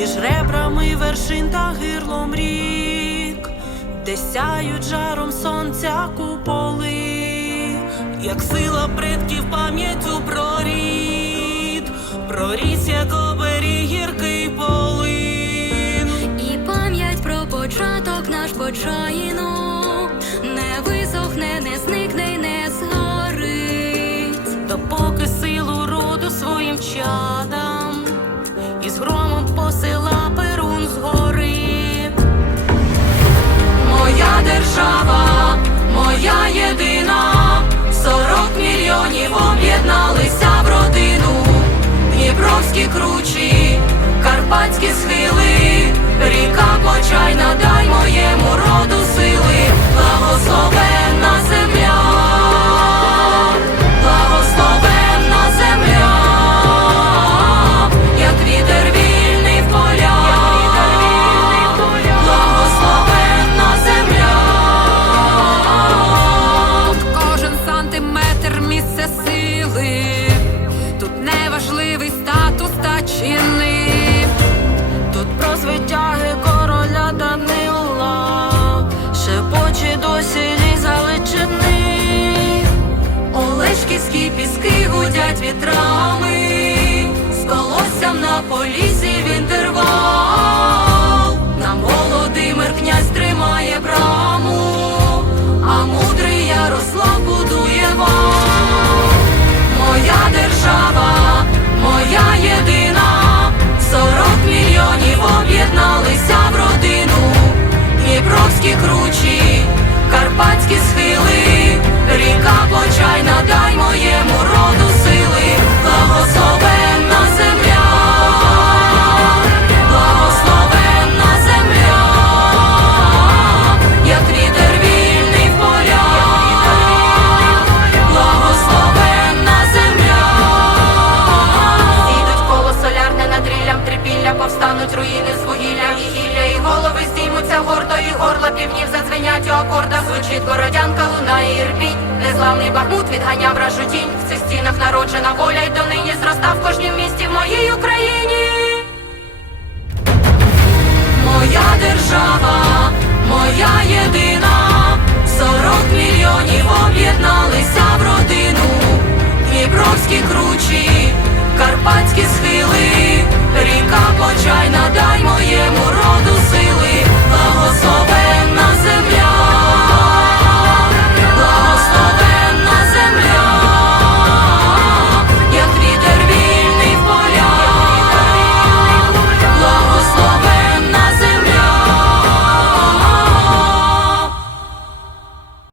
між ребрами вершин та гирлом рік, де сяють жаром сонця куполи, як сила предків пам'яттю про рід, про ріс, як оберіг гіркий полин. І пам'ять про початок наш почаїнок не висохне, не зникне, й не згорить. допоки силу роду своїм чадам, і статус. Тут про звитяги короля Данила шепоче досі ліс Галичини. Олешківські піски гудять вітрами, з колоссям на полісі Дніпровські горла півнів задзвенять у акордах. Звучить бородянка, лунає ірпінь. Незламний бахмут відганяв ражу тінь. В цих стінах народжена воля, й донині зростав в кожнім місті